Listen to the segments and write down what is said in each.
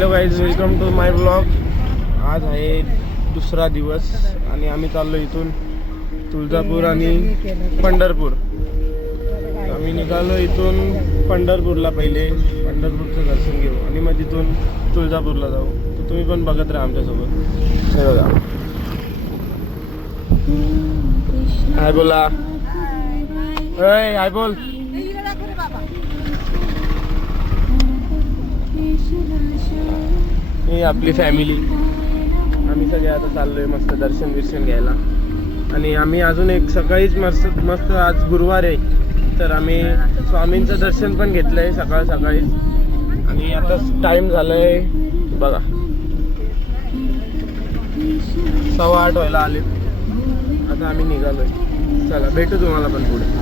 Hello guys, welcome to my blog. आज आहे दुसरा दिवस आणि आम्ही चाललो इथून तुळजापूर आणि पंढरपूर. आम्ही निघालो इथून पंढरपूरला, पहिले पंढरपूरचं दर्शन घेऊ आणि मग तिथून तुळजापूरला जाऊ. तर तुम्ही पण बघत राहा आमच्यासोबत. हे बघा, हाय बोला. हाय बोल. ही आपली फॅमिली, आम्ही सगळे आता चाललोय मस्त दर्शन घ्यायला. आणि आम्ही अजून एक सकाळीच मस्त आज गुरुवार आहे तर आम्ही स्वामींचं दर्शन पण घेतलंय सकाळीच. आणि आता टाइम झालाय बघा 8:15 व्हायला आले. आता आम्ही निघालोय. चला भेटू तुम्हाला पण पुढे.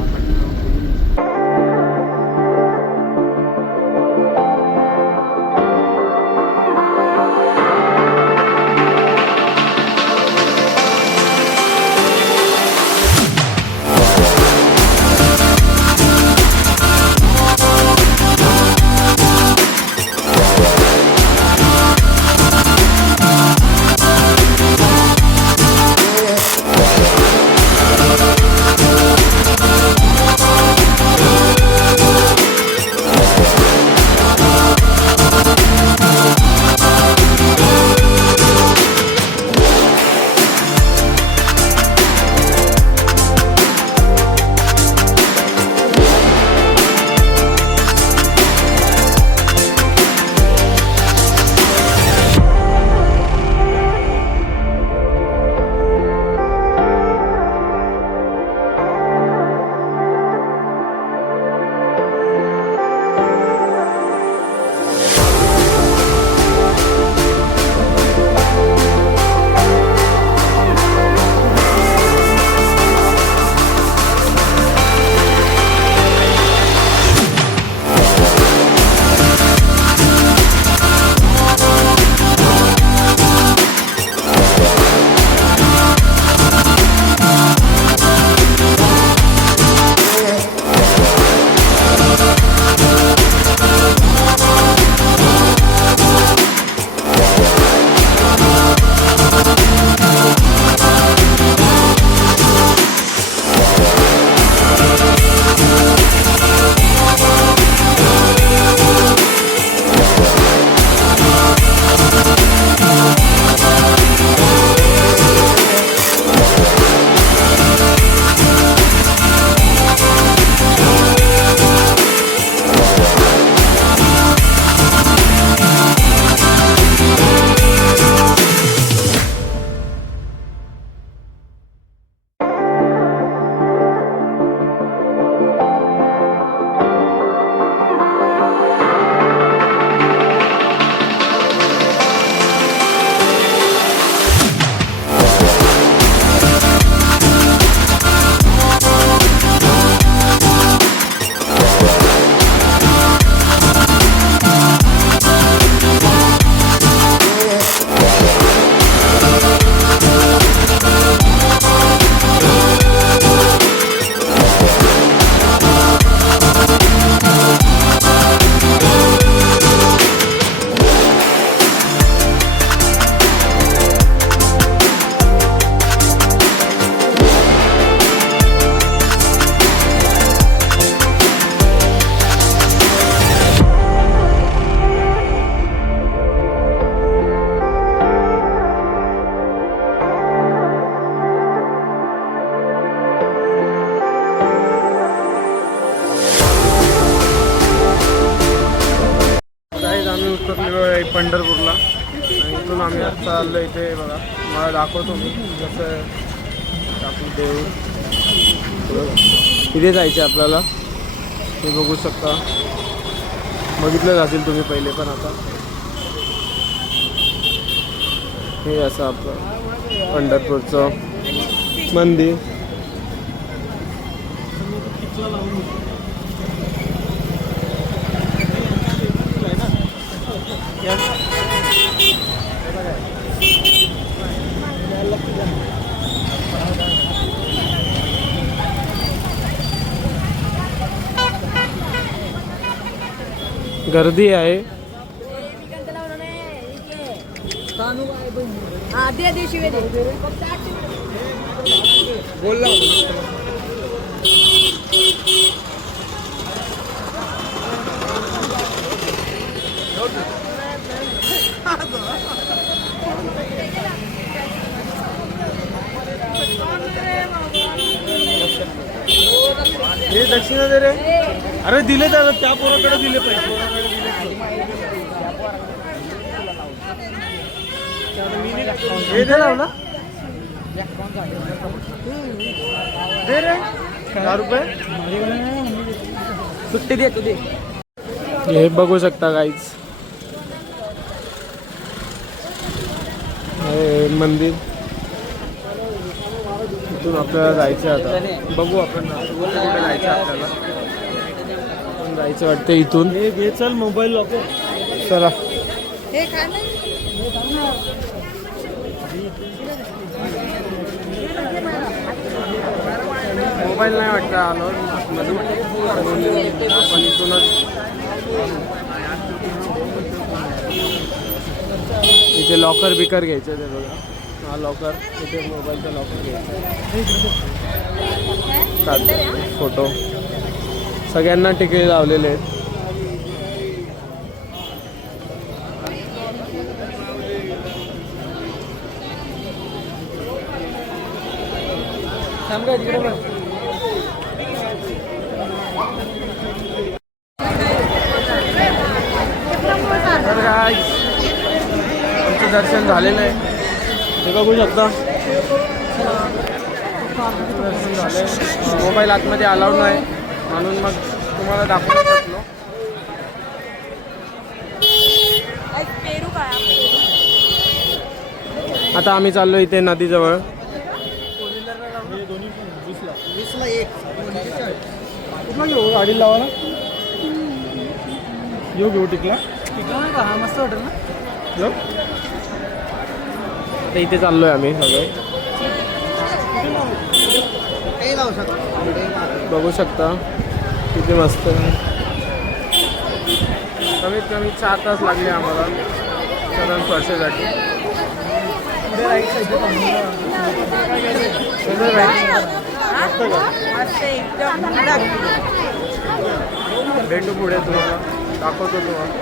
पंढरपूरला. आणि इथून आम्ही आता चाललो इथे बघा, मला दाखवतो मी कसं आपलं देव. इथे जायचं आपल्याला, ते बघू शकता. बघितलं जातील तुम्ही पहिले पण. आता हे असं आपलं पंढरपूरचं मंदिर. गर्दी आहे. हा दे शिवे दे बोल ना. हे दक्षिणा दे रे. अरे दिले तर त्या पोराकडे दिले पाहिजे. हे दे लावला दे रे. 10 रुपये सुट्टी दे तू दे. हे बघू शकता गाईज, हे मंदिर. इथून आपल्याला जायचं आता. बघू आपण कुठे जायचं आपल्याला. आपण जायचं वाटतं इथून. हे चल मोबाईल वापर. चला मोबाईल नाही वाटतं आलो आपण इथूनच. इथे लॉकर बिकर घ्यायचं ते बघा. हा लॉकर, इथे मोबाईलचा लॉकर घ्यायचा. फोटो सगळ्यांना तिकीट लावलेले आहेत. तर आमचं दर्शन झालेलं आहे. हे बघू शकता दर्शन झालंय. मोबाईल आतमध्ये अलाउड नाही म्हणून मग तुम्हाला दाखवू शकलो. आता आम्ही चाललो इथे नदीजवळ. कुठला घेऊ गाडी लावायला? घेऊ टिकला हा मस्त वाटेल ना. आता इथे चाललोय आम्ही सगळे. बघू शकता किती मस्त. कमीत कमी 4 तास लागले आम्हाला चरण स्पर्शेसाठी. भेटू पुढे तुम्हाला दाखवतो तुम्हाला.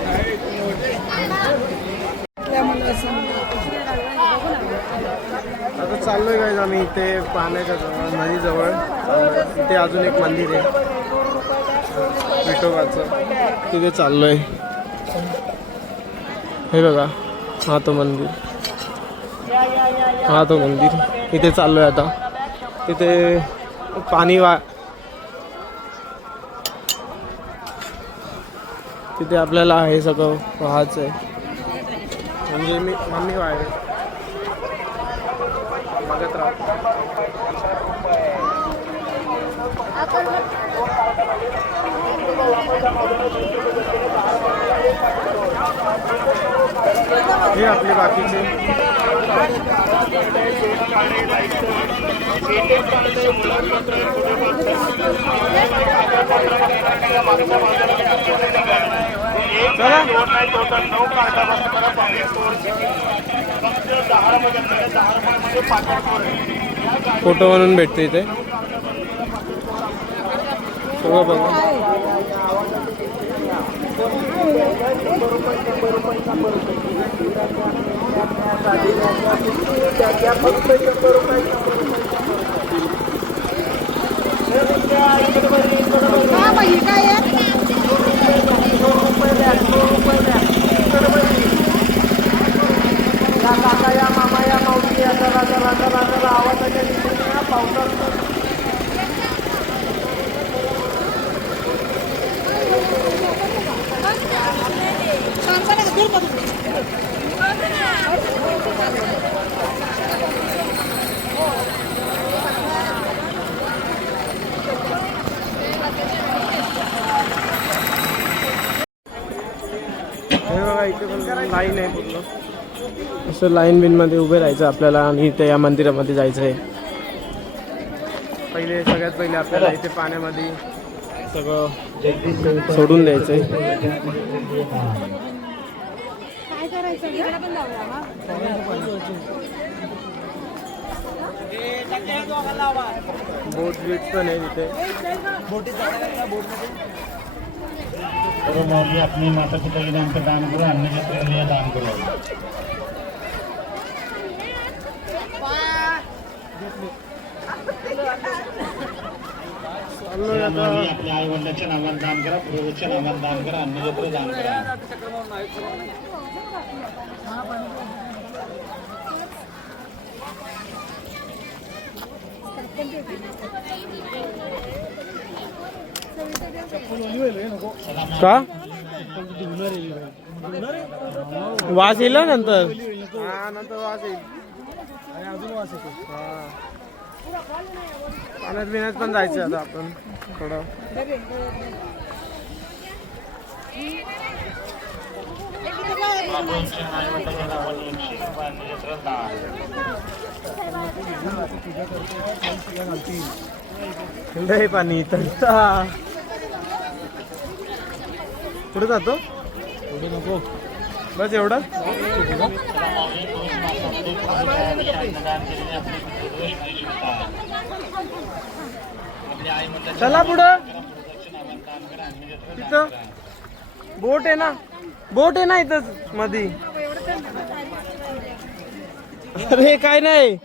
आता चाललोय काय आम्ही इथे पाण्याच्या जवळ नदीजवळ. इथे अजून एक मंदिर आहे विठोबाचं, तिथे चाललोय. हे बघा हा तो मंदिर, हा तो मंदिर. इथे चाललोय आता. तिथे पाणी तिथे आपल्याला हे सगळं पाहायचं आहे. म्हणजे मम्मी वाय बघत राहा. हे आपले बाकीचे फोटो म्हणून भेटते इथे सगळं बघा. या मामा या मावशी या आवाजाच्या पावसात इथे पण लाईन आहे पूर्ण. असं लाईन बिनमध्ये उभे राहायचं आपल्याला आणि इथे या मंदिरामध्ये जायचं आहे. सगळ्यात पहिले आपल्याला इथे पाण्यामध्ये सगळं सोडून द्यायचं आहे. बोट बीट पण आहे तिथे. अपने माता पिता के नाम पर दान करो, अन्य क्षेत्र के लिए दान करो. आपल्या आई वडिलांच्या नावाने दान करा, पूर्वजांच्या नावाने दान करा, अन्य क्षेत्र दान करा. का वास येईल नंतर. हा नंतर वास येईल. अजून वास येतो. पाण्यात बिण्यात पण जायचं आता आपण थोडं. लय पाणी तळता. पुढे जातो. पुढे नको बस एवढं. चला पुढं. तिथं बोट आहे ना, बोट आहे ना इथंच मधी. अरे काय नाही,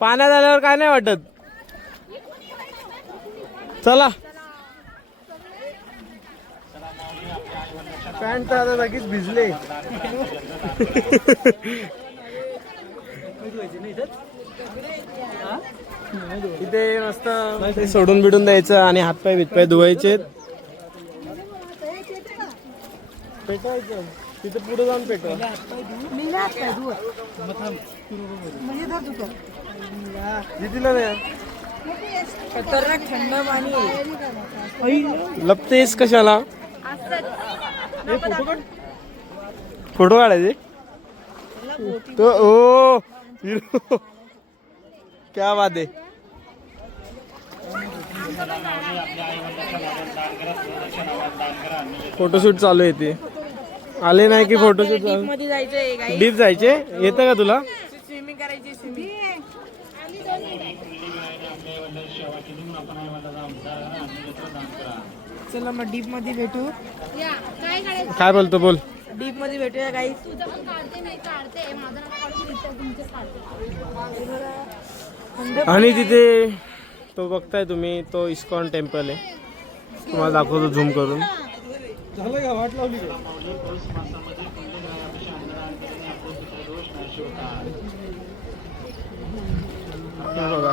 पाण्यात आल्यावर काय नाही वाटत. चला. पॅन्ट तर आता लगेच भिजले. इथे मस्त सोडून बिडून द्यायचं आणि हातपाय बितपाय धुवायचे. पेटवायचं तिथे पुढे जाऊन पेटवा. जितीला थंड पाणी लपतेस कशाला. फोटो काढायचे तो. ओ क्या बात आहे. फोटोशूट चालू आहे ते. आले नाही की फोटोशूट डीप जायचे. येतं का तुला. स्विमिंग करायची. चला मग डीप मध्ये भेटू. काय बोलतो बोल. डीप मध्ये भेटूया काही. आणि तिथे तो बघताय तुम्ही, तो इस्कॉन टेम्पल आहे. तुम्हाला दाखवतो झूम करून. झालं का वाट लावली का. बघा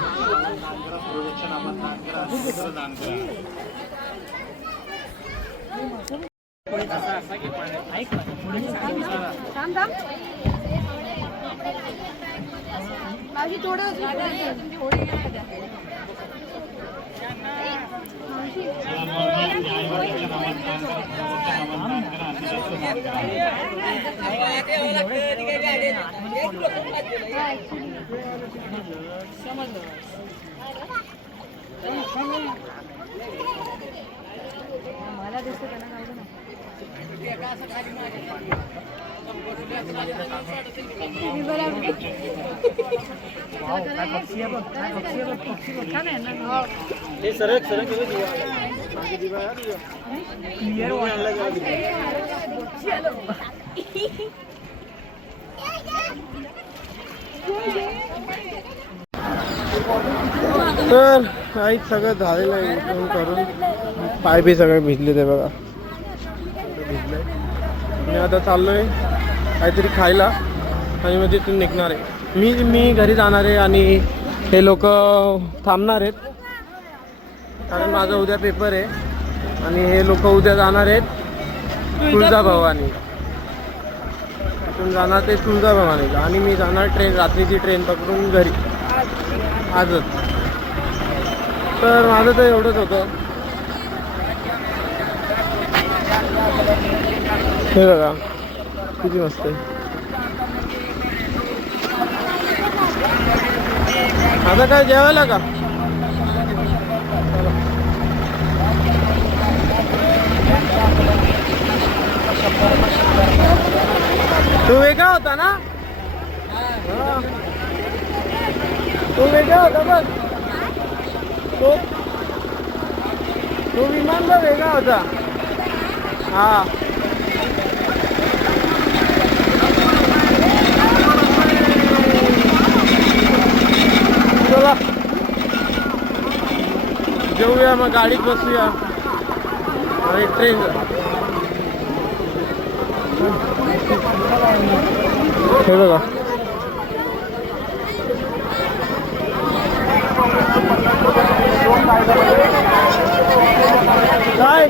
तर काही सगळं झालेलं आहे. इथून करून पाय बी सगळे भिजले ते बघा. भिजले. मी आता चाललोय काहीतरी खायला आणि मग तिथून निघणार आहे. मी घरी जाणार आहे आणि हे लोक थांबणार आहेत कारण माझा उद्या पेपर आहे. आणि हे लोक उद्या जाणार आहेत तुळजाभवानी. इथून जाणार ते तुळजाभवानीला आणि मी जाणार ट्रेन, रात्रीची ट्रेन पकडून घरी आजच. तर माझं तर एवढंच होतं. हे बघा किती मस्त आहे. आता काय जेवायला का. तो वेगळा होता ना? हा. तो वेगळा होता बघ. तो विमानला वेगळा होता. हा. चला जेऊया मग गाडीत बसूया आणि ट्रेन हे बघा काय